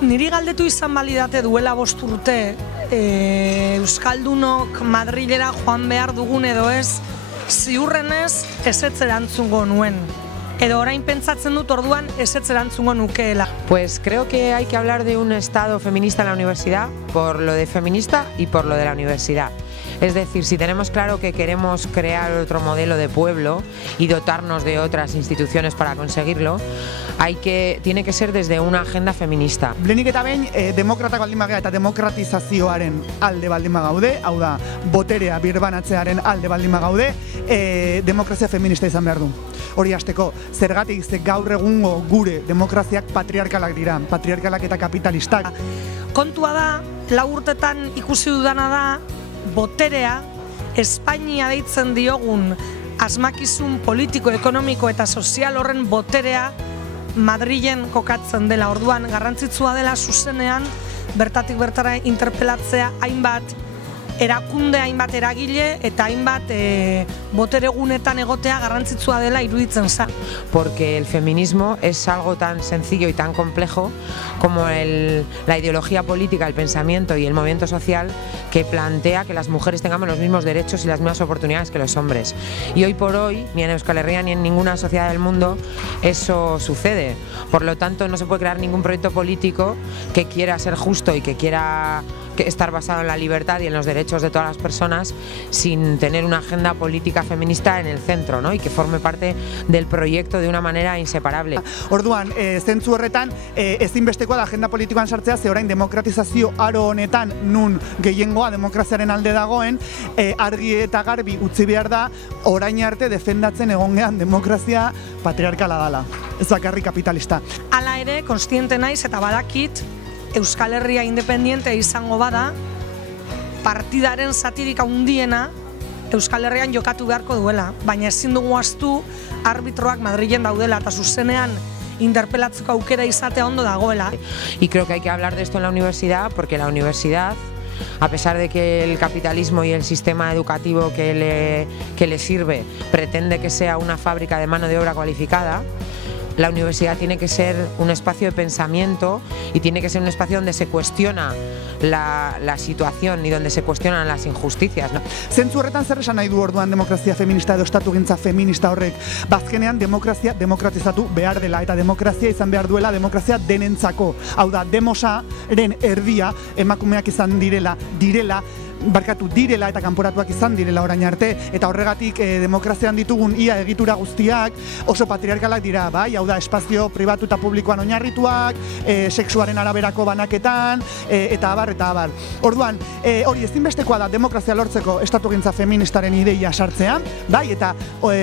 Niri galdetu izan balidate duela 5 urte Euskaldunok Madrilera joan behar dugun edo ez, ziurrenez ezetz erantzungo nuen. Edo orain pentsatzen dut orduan ezetz erantzungo nukeela. Pues creo que hay que hablar de un Estado feminista en la universidad, por lo de feminista y por lo de la universidad. Es decir, si tenemos claro que queremos crear otro modelo de pueblo y dotarnos de otras instituciones para conseguirlo, tiene que ser desde una agenda feminista. Lehenik eta behin, demokratak baldin bagea eta demokratizazioaren alde baldin bagaude, hau da, boterea birbanatzearen alde baldin bagaude, demokrazia feminista izan behar du. Hori hasteko, zergatik ze gaur egungo gure demokraziak patriarkalak dira, patriarkalak eta kapitalistak. Kontua da, 4 urtetan ikusi dudana da, boterea, Espainia deitzen diogun asmakizun politiko, ekonomiko eta sozial horren boterea Madrilen kokatzen dela. Orduan garrantzitsua dela zuzenean bertatik bertara interpelatzea hainbat erakunde, hainbat eragile eta hainbat boteregunetan egotea garrantzitsua dela iruditzen za. Porque el feminismo es algo tan sencillo y tan complejo como la ideología política, el pensamiento y el movimiento social que plantea que las mujeres tengamos los mismos derechos y las mismas oportunidades que los hombres. Y hoy por hoy, ni en Euskal Herria ni en ninguna sociedad del mundo, eso sucede. Por lo tanto, no se puede crear ningún proyecto político que quiera ser justo y que quiera estar basado en la libertad y en los derechos de todas las personas sin tener una agenda política feminista en el centro, ¿no? Y que forme parte del proyecto de una manera inseparable. Orduan, zentzu horretan, ezinbestekoa da agenda politikoan sartzea, ze orain demokratizazio aro honetan nun gehiengoa demokraziaren alde dagoen, argi eta garbi utzi behar da, orain arte defendatzen egongean demokrazia patriarkala dela, ez bakarrik kapitalista. Hala ere, kontziente naiz eta badakit, Euskal Herria independiente izango bada, partidaren zatirik handiena Euskal Herrian jokatu beharko duela, baina ezin dugu ahaztu arbitroak Madrilen daudela eta zuzenean interpelatzeko aukera izatea ondo dagoela. Y creo que hay que hablar de esto en la universidad, porque la universidad, a pesar de que el capitalismo y el sistema educativo que le sirve pretende que sea una fábrica de mano de obra cualificada, la universidad tiene que ser un espacio de pensamiento y tiene que ser un espacio donde se cuestiona la situación y donde se cuestionan las injusticias, ¿no? Zentzu horretan zer esan nahi du orduan demokrazia feminista edo estatugintza feminista horrek? Bazkenean demokrazia demokratizatu behar dela eta demokrazia izan behar duela demokrazia denentzako. Hau da, demosaren erdia emakumeak izan direla eta kanporatuak izan direla orain arte, eta horregatik demokrazian ditugun ia egitura guztiak oso patriarkalak dira, bai, hau da, espazio pribatu eta publikoan oinarrituak, sexuaren araberako banaketan, eta abar, eta abar. Orduan, hori ezinbestekoa da demokrazia lortzeko estatugintza feministaren ideia sartzea, bai, eta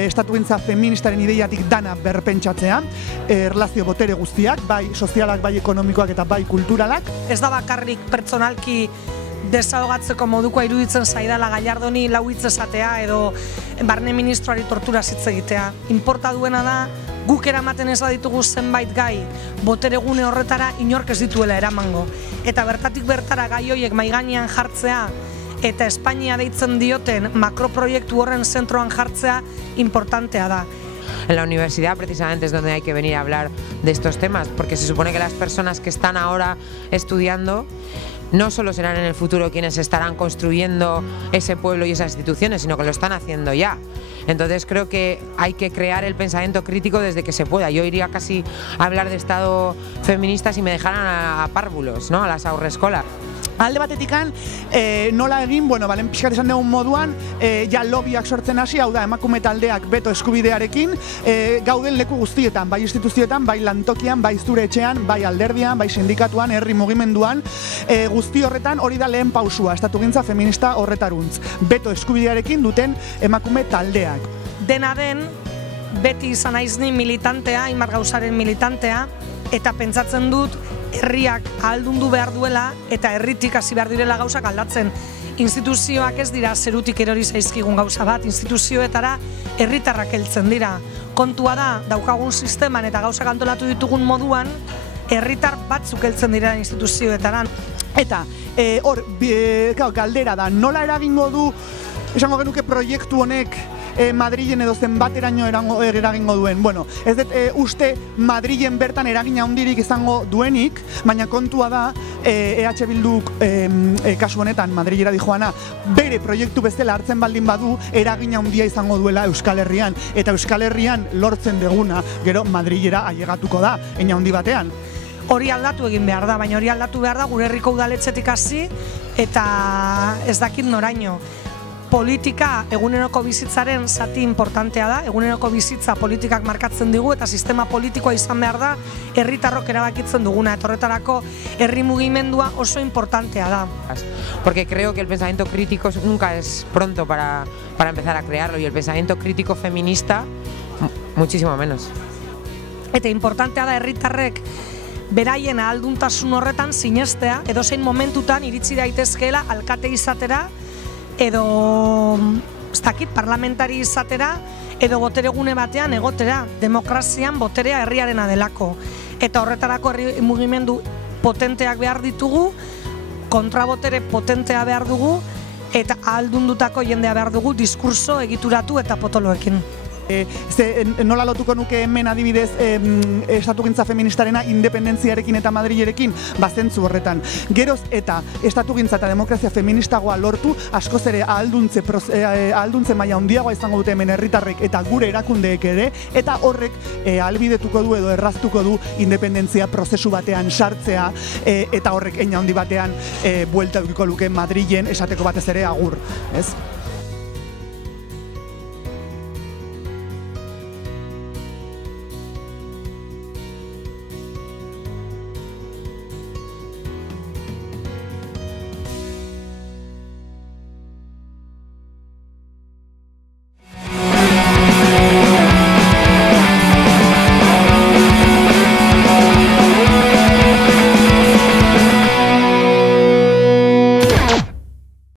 estatugintza feministaren ideiatik dana berpentsatzea, erlazio botere guztiak, bai sozialak, bai ekonomikoak eta bai kulturalak. Ez da bakarrik pertsonalki desahogatzeko modukoa iruditzen zaidala Gallardoni lau hitz esatea edo barne ministroari tortura hitz egitea. Inporta duena da guk eramaten ez baditugu zenbait gai boteregune horretara inork ez dituela eramango. Eta bertatik bertara gai horiek mahai gainean jartzea eta Espainia deitzen dioten makroproiektu horren zentroan jartzea importantea da. En la universidad precisamente es donde hay que venir a hablar de estos temas, porque se supone que las personas que están ahora estudiando no solo serán en el futuro quienes estarán construyendo ese pueblo y esas instituciones, sino que lo están haciendo ya. Entonces creo que hay que crear el pensamiento crítico desde que se pueda. Yo iría casi a hablar de Estado feminista si me dejaran a párvulos, ¿no? A las haurreskolas. Alde batetikan, nola egin, bueno, balen pixkat esan dugun moduan, ja lobbiak sortzen hasi, hau da, emakume taldeak beto eskubidearekin, gauden leku guztietan, bai instituzioetan, bai lantokian, bai zure etxean, bai alderdian, bai sindikatuan, herri mugimenduan, guzti horretan hori da lehen pausua, estatugintza feminista horretaruntz, beto eskubidearekin duten emakume taldeak. Dena den, beti izan naiz ni militantea, hainbat gauzaren militantea, eta pentsatzen dut, herriak ahaldundu behar duela eta herritik hasi behar direla gauzak aldatzen. Instituzioak ez dira zerutik erori zaizkigun gauza bat, instituzioetara herritarrak heltzen dira. Kontua da, daukagun sisteman eta gauzak antolatu ditugun moduan, herritar batzuk heltzen dira instituzioetara. Eta hor, galdera da, nola eragingo du, esango genuke proiektu honek Madrilen edo zenbateraino eragingo duen. Bueno, ez dut uste Madrilen bertan eragina handirik izango duenik, baina kontua da EH Bilduk kasu honetan Madrilera dijoana bere proiektu bezala hartzen baldin badu eragina handia izango duela Euskal Herrian, eta Euskal Herrian lortzen deguna gero Madrilera ailegatuko da, hein handi batean. Hori aldatu egin behar da, baina hori aldatu behar da gure herriko udaletxetik hasi eta ez dakit noraino. Politika eguneroko bizitzaren zati importantea da, eguneroko bizitza politikak markatzen digu eta sistema politikoa izan behar da herritarrok erabakitzen duguna, eta horretarako herri mugimendua oso importantea da. Porque creo que el pensamiento crítico nunca es pronto para empezar a crearlo, y el pensamiento crítico feminista muchísimo menos. Eta importantea da herritarrek beraien ahalduntasun horretan sinestea, edozein momentutan iritsi daitezkeela alkate izatera, edo ez dakit parlamentari izatera, edo boteregune batean egotera, demokrazian boterea herriarena delako. Eta horretarako herri mugimendu potenteak behar ditugu, kontrabotere potentea behar dugu, eta ahaldundutako jendea behar dugu diskurso egituratu eta potoloekin. Nola lotuko nuke hemen adibidez estatugintza feministarena independentziarekin eta Madrilerekin, zentzu horretan. Geroz eta estatugintza eta demokrazia feministagoa lortu, askoz ere ahalduntze maila handiagoa izango dute hemen herritarrek eta gure erakundeek ere, eta horrek ahalbidetuko du edo erraztuko du independentzia prozesu batean sartzea, eta horrek hein handi batean buelta edukiko luke Madrilen esateko batez ere agur, ez?